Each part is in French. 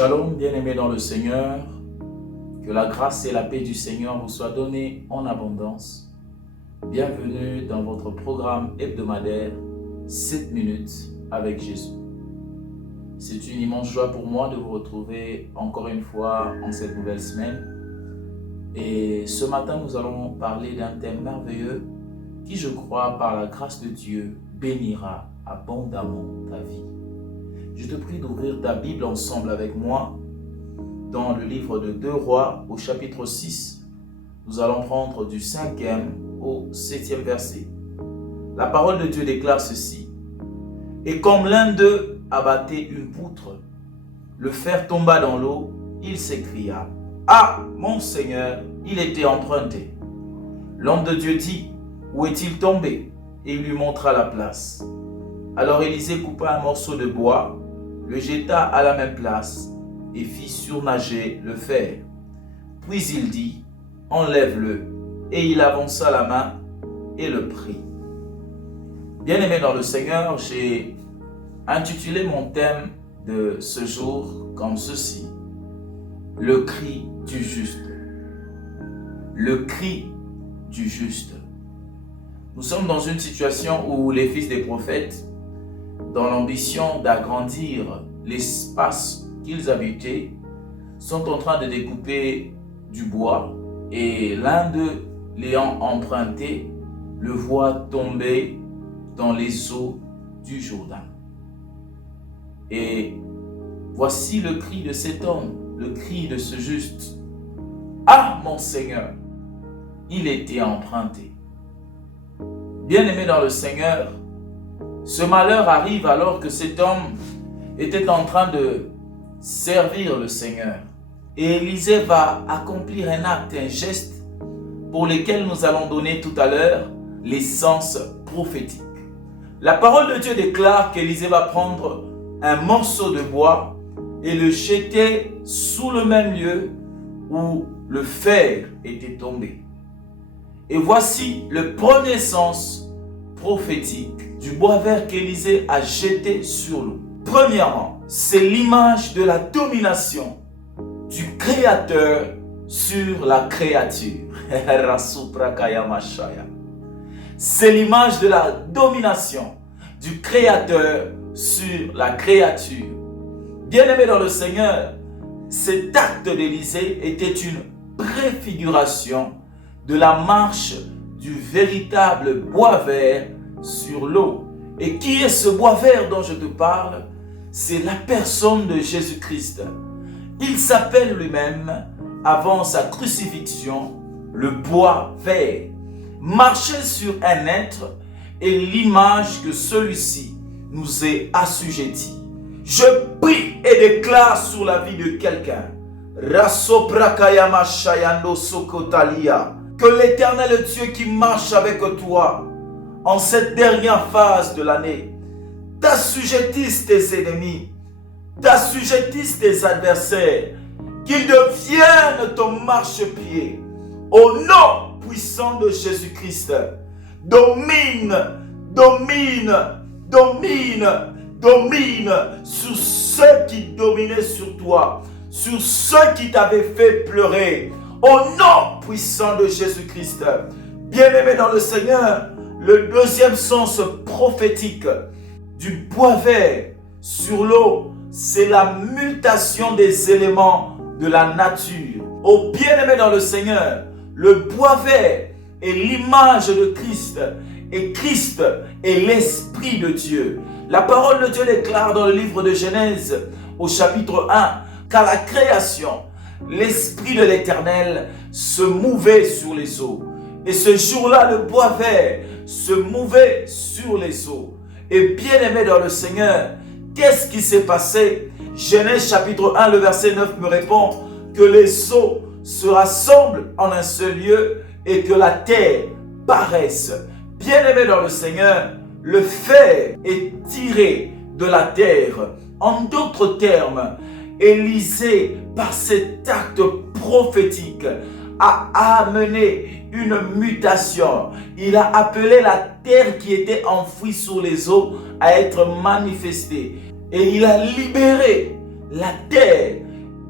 Shalom, bien-aimés dans le Seigneur, que la grâce et la paix du Seigneur vous soient données en abondance. Bienvenue dans votre programme hebdomadaire 7 minutes avec Jésus. C'est une immense joie pour moi de vous retrouver encore une fois en cette nouvelle semaine. Et ce matin, nous allons parler d'un thème merveilleux qui, je crois, par la grâce de Dieu, bénira abondamment ta vie. Je te prie d'ouvrir ta Bible ensemble avec moi dans le livre de 2 Rois au chapitre 6. Nous allons prendre du 5e au 7e verset. La parole de Dieu déclare ceci. Et comme l'un d'eux abattait une poutre, le fer tomba dans l'eau, il s'écria. Ah, mon Seigneur, il était emprunté. L'homme de Dieu dit, où est-il tombé? Et il lui montra la place. Alors Élisée coupa un morceau de bois, le jeta à la même place et fit surnager le fer. Puis il dit, enlève-le. Et il avança la main et le prit. Bien-aimé dans le Seigneur, j'ai intitulé mon thème de ce jour comme ceci. Le cri du juste. Le cri du juste. Nous sommes dans une situation où les fils des prophètes, dans l'ambition d'agrandir l'espace qu'ils habitaient, sont en train de découper du bois et l'un d'eux, l'ayant emprunté, le voit tomber dans les eaux du Jourdain. Et voici le cri de cet homme, le cri de ce juste. Ah, mon Seigneur, il était emprunté. Bien-aimé dans le Seigneur, ce malheur arrive alors que cet homme était en train de servir le Seigneur. Et Élisée va accomplir un acte, un geste pour lequel nous allons donner tout à l'heure l'essence prophétique. La parole de Dieu déclare qu'Élisée va prendre un morceau de bois et le jeter sous le même lieu où le fer était tombé. Et voici le premier sens prophétique du bois vert qu'Élisée a jeté sur l'eau. Premièrement, c'est l'image de la domination du Créateur sur la créature. C'est l'image de la domination du Créateur sur la créature. Bien-aimé dans le Seigneur, cet acte d'Élisée était une préfiguration de la marche du véritable bois vert sur l'eau. Et qui est ce bois vert dont je te parle? C'est la personne de Jésus-Christ. Il s'appelle lui-même, avant sa crucifixion, le bois vert. Marcher sur un être est l'image que celui-ci nous est assujetti. Je prie et déclare sur la vie de quelqu'un, que l'Éternel Dieu qui marche avec toi en cette dernière phase de l'année t'assujettisse tes ennemis, t'assujettisse tes adversaires, qu'ils deviennent ton marchepied. Au nom puissant de Jésus-Christ, domine, domine, domine, domine sur ceux qui dominaient sur toi, sur ceux qui t'avaient fait pleurer. Au nom puissant de Jésus-Christ. Bien-aimé dans le Seigneur, le deuxième sens prophétique du bois vert sur l'eau, c'est la mutation des éléments de la nature. Ô bien-aimé dans le Seigneur, le bois vert est l'image de Christ et Christ est l'Esprit de Dieu. La parole de Dieu déclare dans le livre de Genèse au chapitre 1 qu'à la création, l'Esprit de l'Éternel se mouvait sur les eaux. Et ce jour-là, le bois vert se mouvait sur les eaux. Et bien aimé dans le Seigneur, qu'est-ce qui s'est passé? Genèse chapitre 1, le verset 9 me répond que les eaux se rassemblent en un seul lieu et que la terre paraisse. Bien aimé dans le Seigneur, le fer est tiré de la terre. En d'autres termes, Élisée, par cet acte prophétique, a amené une mutation. Il a appelé la terre qui était enfouie sous les eaux à être manifestée. Et il a libéré la terre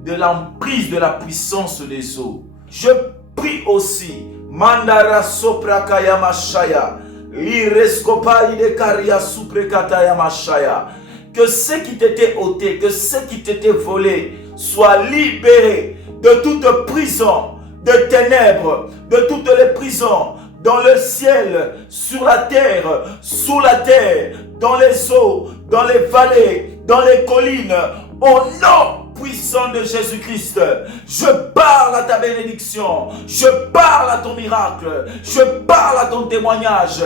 de l'emprise de la puissance des eaux. Je prie aussi, Mandara Soprakaya Mashaya, Lirescopa Idekaria Suprekataya Mashaya, que ce qui t'était ôté, que ce qui t'était volé, soit libéré de toute prison, de ténèbres, de toutes les prisons, dans le ciel, sur la terre, sous la terre, dans les eaux, dans les vallées, dans les collines, au nom puissant de Jésus-Christ. Je parle à ta bénédiction, je parle à ton miracle, je parle à ton témoignage.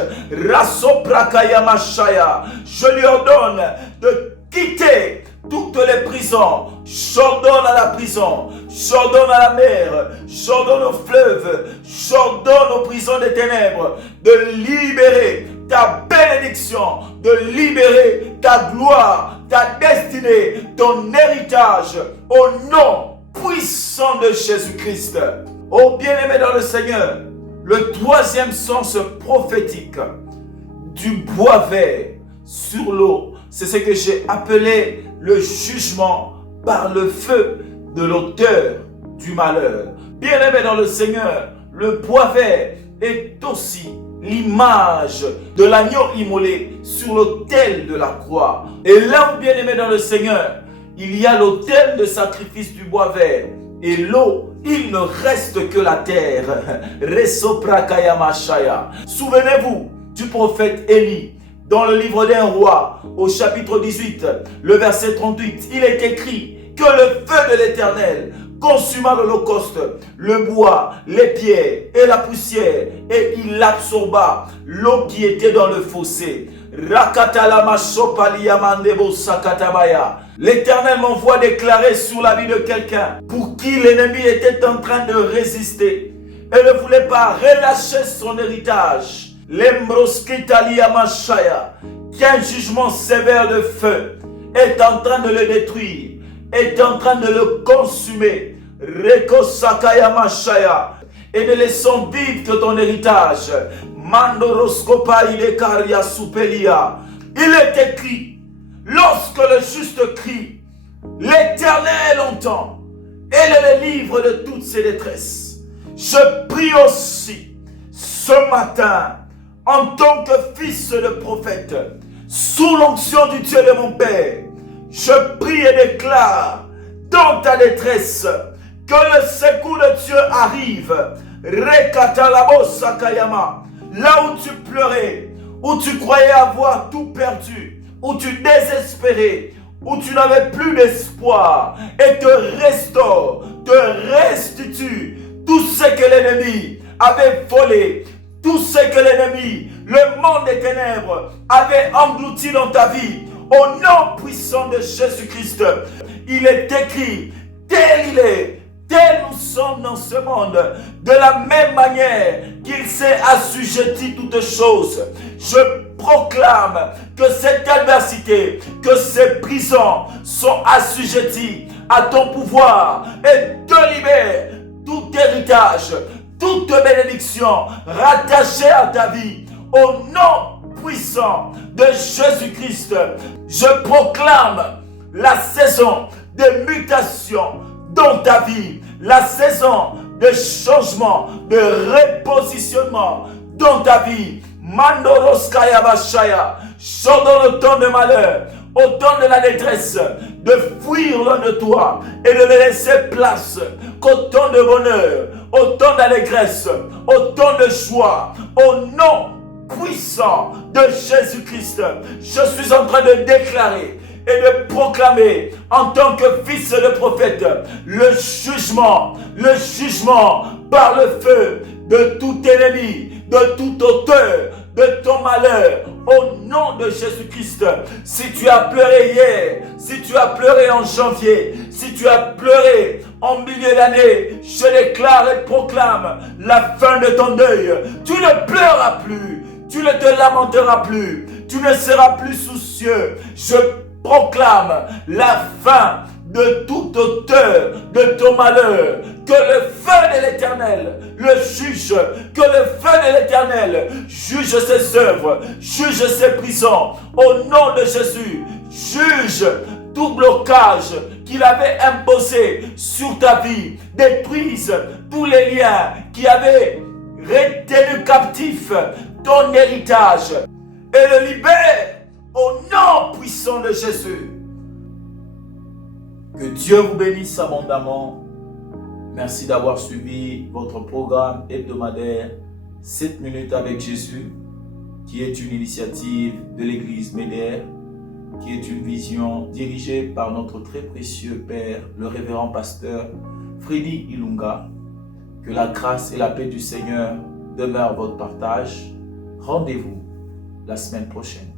Rasoprakaya Mashaya, je lui ordonne de quitter toutes les prisons. J'ordonne à la prison, j'ordonne à la mer, j'ordonne au fleuve, j'ordonne aux prisons des ténèbres de libérer ta bénédiction, de libérer ta gloire, ta destinée, ton héritage, au nom puissant de Jésus-Christ. Oh bien-aimé dans le Seigneur, le troisième sens prophétique du bois vert sur l'eau, c'est ce que j'ai appelé le jugement par le feu de l'auteur du malheur. Bien-aimé dans le Seigneur, le bois vert est aussi l'image de l'agneau immolé sur l'autel de la croix. Et là où, bien-aimé dans le Seigneur, il y a l'autel de sacrifice du bois vert et l'eau, il ne reste que la terre. Souvenez-vous du prophète Élie. Dans le livre d'un roi, au chapitre 18, le verset 38, il est écrit que le feu de l'Éternel consuma l'holocauste, le bois, les pierres et la poussière, et il absorba l'eau qui était dans le fossé. L'Éternel m'envoie déclarer sur la vie de quelqu'un pour qui l'ennemi était en train de résister et ne voulait pas relâcher son héritage. Qu'un jugement sévère de feu est en train de le détruire, est en train de le consumer, et ne laissons vivre que ton héritage. Il est écrit, lorsque le juste crie, l'Éternel entend et le livre de toutes ses détresses. Je prie aussi ce matin, en tant que fils de prophète, sous l'onction du Dieu de mon Père, je prie et déclare dans ta détresse que le secours de Dieu arrive. Là où tu pleurais, où tu croyais avoir tout perdu, où tu désespérais, où tu n'avais plus d'espoir, et te restaure, te restitue tout ce que l'ennemi avait volé, tout ce que l'ennemi, le monde des ténèbres, avait englouti dans ta vie. Au nom puissant de Jésus-Christ, il est écrit, tel il est, tel nous sommes dans ce monde, de la même manière qu'il s'est assujetti toutes choses. Je proclame que cette adversité, que ces prisons sont assujetties à ton pouvoir et te libère tout héritage, toute bénédiction rattachée à ta vie. Au nom puissant de Jésus-Christ, je proclame la saison de mutation dans ta vie, la saison de changement, de repositionnement dans ta vie. Mandoroskaya Bashaya, j'ordonne au temps de malheur, au temps de la détresse, de fuir loin de toi et de ne laisser place qu'au temps de bonheur, au temps d'allégresse, au temps de joie, au nom puissant de Jésus-Christ. Je suis en train de déclarer et de proclamer en tant que fils de prophète le jugement par le feu de tout ennemi, de tout auteur de ton malheur, au nom de Jésus-Christ. Si tu as pleuré hier, si tu as pleuré en janvier, si tu as pleuré en milieu d'année, je déclare et proclame la fin de ton deuil. Tu ne pleureras plus, tu ne te lamenteras plus, tu ne seras plus soucieux. Je proclame la fin de tout auteur de ton malheur. Que le feu de l'Éternel le juge, que le feu de l'Éternel juge ses œuvres, juge ses prisons. Au nom de Jésus, juge tout blocage qu'il avait imposé sur ta vie. Détruise tous les liens qui avaient retenu captif ton héritage et le libère au nom puissant de Jésus. Que Dieu vous bénisse abondamment. Merci d'avoir suivi votre programme hebdomadaire 7 minutes avec Jésus, qui est une initiative de l'Église Médère, qui est une vision dirigée par notre très précieux Père, le révérend pasteur Freddy Ilunga. Que la grâce et la paix du Seigneur demeurent votre partage. Rendez-vous la semaine prochaine.